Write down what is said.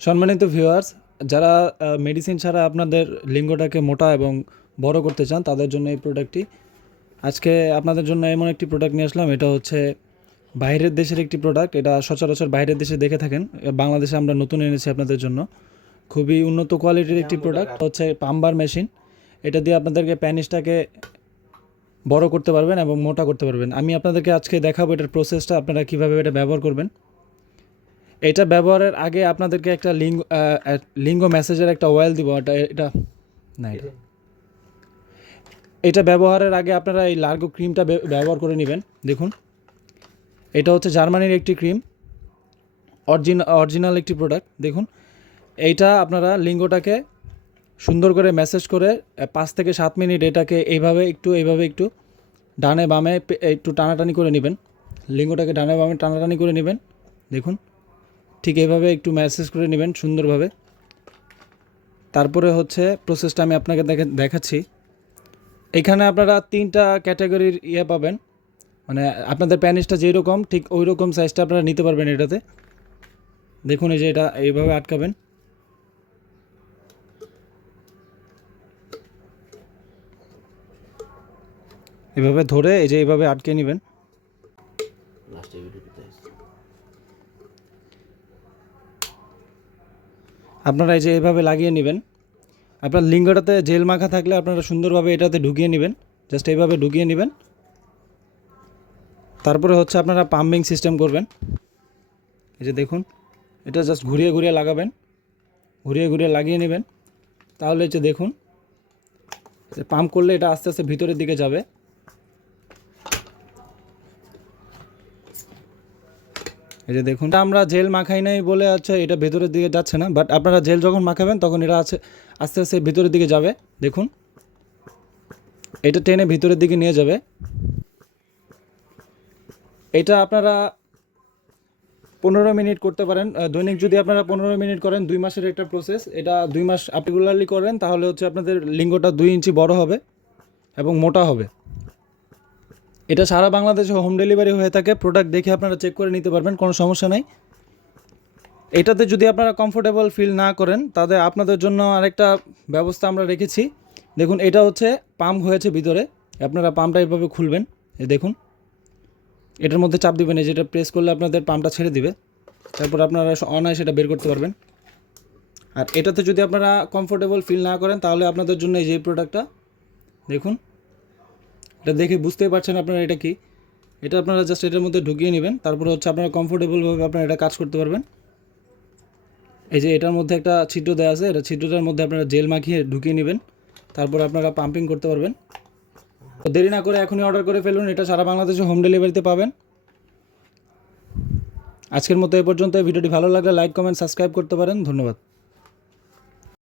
সম্মানিত ভিউয়ার্স যারা মেডিসিন ছাড়া আপনাদের লিঙ্গটাকে মোটা এবং বড় করতে চান তাদের জন্য এই প্রোডাক্টটি আজকে আপনাদের জন্য এমন একটি প্রোডাক্ট নিয়ে আসলাম এটা হচ্ছে বাইরের দেশের একটি প্রোডাক্ট এটা সচরাচর বাইরের দেশে দেখে থাকেন। বাংলাদেশে আমরা নতুন এনেছি আপনাদের জন্য। খুবই উন্নত কোয়ালিটির একটি প্রোডাক্ট হচ্ছে পাম্বার মেশিন এটা দিয়ে আপনাদেরকে প্যানিসটাকে বড় করতে পারবেন এবং মোটা করতে পারবেন। আমি আপনাদেরকে আজকে দেখাবো এটার প্রসেসটা আপনারা কীভাবে এটা ব্যবহার করবেন। এটা ব্যবহারের আগে আপনাদেরকে একটা লিঙ্গ লিঙ্গ মেসেজের একটা ওয়েল দিব এটা এটা, না, এটা। এটা ব্যবহারের আগে আপনারা এই লার্গো ক্রিমটা ব্যবহার করে নেবেন, দেখুন। এটা হচ্ছে জার্মানির একটি ক্রিম অরিজিনাল অরিজিনাল একটি প্রোডাক্ট দেখুন। এইটা আপনারা লিঙ্গটাকে সুন্দর করে মেসেজ করে পাঁচ থেকে সাত মিনিট এটাকে এইভাবে একটু এইভাবে একটু ডানে বামে একটু টানাটানি করে নেবেন। লিঙ্গটাকে ডানে বামে টানাটানি করে নেবেন, দেখুন। ঠিক এইভাবে একটু ম্যাসেজ করে নেবেন সুন্দরভাবে। তারপরে হচ্ছে প্রসেসটা আমি আপনাকে দেখে, দেখাচ্ছি। এখানে আপনারা তিনটা ক্যাটাগরির ইয়ে পাবেন। মানে আপনাদের প্যানিসটা যেই রকম ঠিক ওই রকম সাইজটা আপনারা নিতে পারবেন এটাতে। দেখুন এই যে এটা এইভাবে আটকাবেন। এভাবে ধরে এই যে এইভাবে আটকে নেবেন। আপনারা এই যে এইভাবে লাগিয়ে নেবেন, আপনার লিঙ্গটাতে জেল মাখা থাকলে আপনারা সুন্দরভাবে এটাতে ঢুকিয়ে নেবেন জাস্ট এইভাবে ঢুকিয়ে নেবেন। তারপরে হচ্ছে আপনারা পাম্পিং সিস্টেম করবেন। এই যে দেখুন, এটা জাস্ট ঘুরিয়ে ঘুরিয়ে লাগাবেন, ঘুরিয়ে ঘুরিয়ে লাগিয়ে নেবেন। তাহলে যে দেখুন পাম্প করলে এটা আস্তে আস্তে ভিতরের দিকে যাবে। এই যে দেখুন আমরা জেল মাখাই নাই বলে আছে, এটা ভেতরের দিকে যাচ্ছে না বাট আপনারা জেল যখন মাখাবেন তখন এটা আছে, আস্তে আস্তে ভিতরের দিকে যাবে, দেখুন। এটা টেনে ভিতরের দিকে নিয়ে যাবে। এটা আপনারা পনেরো মিনিট করতে পারেন দৈনিক যদি আপনারা পনেরো মিনিট করেন, দুই মাসের একটা প্রসেস এটা দুই মাস রেগুলারলি করেন, তাহলে হচ্ছে আপনাদের লিঙ্গটা দুই ইঞ্চি বড় হবে এবং মোটা হবে। এটা সারা বাংলাদেশে হোম ডেলিভারি হয়ে থাকে। প্রোডাক্ট দেখে আপনারা চেক করে নিতে পারবেন, কোনো সমস্যা নাই। এটাতে যদি আপনারা কমফোর্টেবল ফিল না করেন তাদের আপনাদের জন্য আরেকটা ব্যবস্থা আমরা রেখেছি। দেখুন, এটা হচ্ছে পাম্প হয়েছে ভিতরে। আপনারা পাম্পটা এভাবে খুলবেন এ দেখুন। এটার মধ্যে চাপ দিবেন, এই যেটা প্রেস করলে আপনাদের পাম্পটা ছেড়ে দিবে। তারপর আপনারা অনায়াসে সেটা বের করতে পারবেন। আর এটাতে যদি আপনারা কমফোর্টেবল ফিল না করেন, তাহলে আপনাদের জন্য এই যে প্রোডাক্টটা দেখুন। এটা দেখে বুঝতেই পারছেন আপনারা এটা কি? এটা আপনারা জাস্ট এটার মধ্যে ঢুকিয়ে নেবেন, তারপরে হচ্ছে আপনারা কমফোর্টেবলভাবে আপনারা এটা কাজ করতে পারবেন। এই যে এটার মধ্যে একটা ছিদ্র দেওয়া আছে, এটা ছিদ্রটার মধ্যে আপনারা জেল মাখিয়ে ঢুকিয়ে নেবেন, তারপর আপনারা পাম্পিং করতে পারবেন। তো দেরি না করে এখনই অর্ডার করে ফেলুন, এটা সারা বাংলাদেশে হোম ডেলিভারিতে পাবেন। আজকের মতো এ পর্যন্ত ভিডিওটি ভালো লাগলে লাইক কমেন্ট সাবস্ক্রাইব করতে পারেন, ধন্যবাদ।